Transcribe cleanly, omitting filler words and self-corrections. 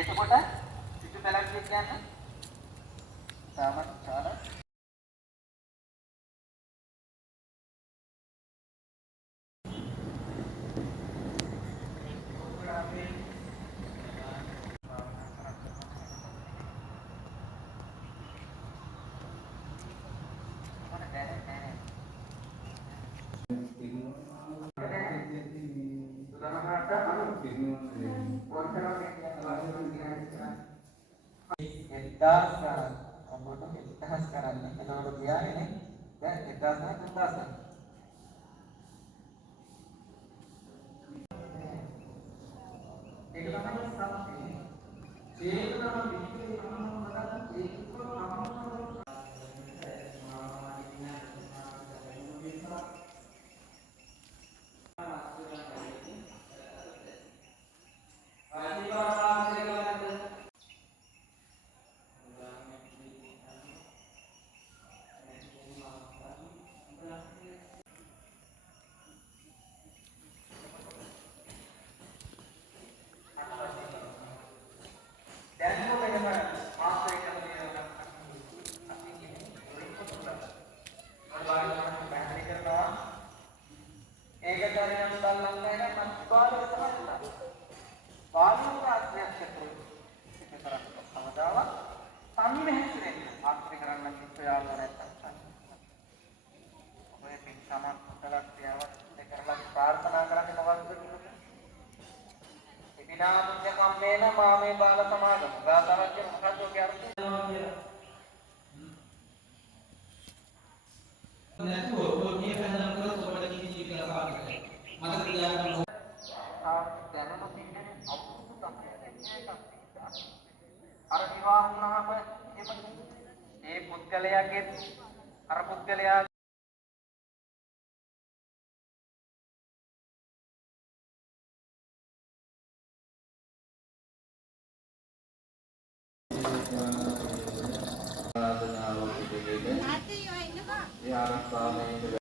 එතකොට සිතු පැලක් කියන්නේ තාමත් చాలా එක්දාස් ගණන් ඔබට එක්දහස් කරන්න. එතකොට ගියානේ දැන් 1000 3000. ඒක තමයි සත්‍යය. චේතනාව විශ්ලේෂණය කරනවා ඒක මාමේ බාල සමාගම ගාථාවක් කියන මොකක්ද ඔගේ අර්ථය නැතුව ඔය මේ පැනනම් කරොත් ඔබට කිසි කියලා පාඩක මතක තියාගන්න දැනම තින්නේ අවුරුදු 10ක් අර විවාහ වුණාම ඒ පුද්ගලයාගේ අර පුද්ගලයා ආරාධනාව පිළිගන්නේ. ඒ ආරාධනාවේ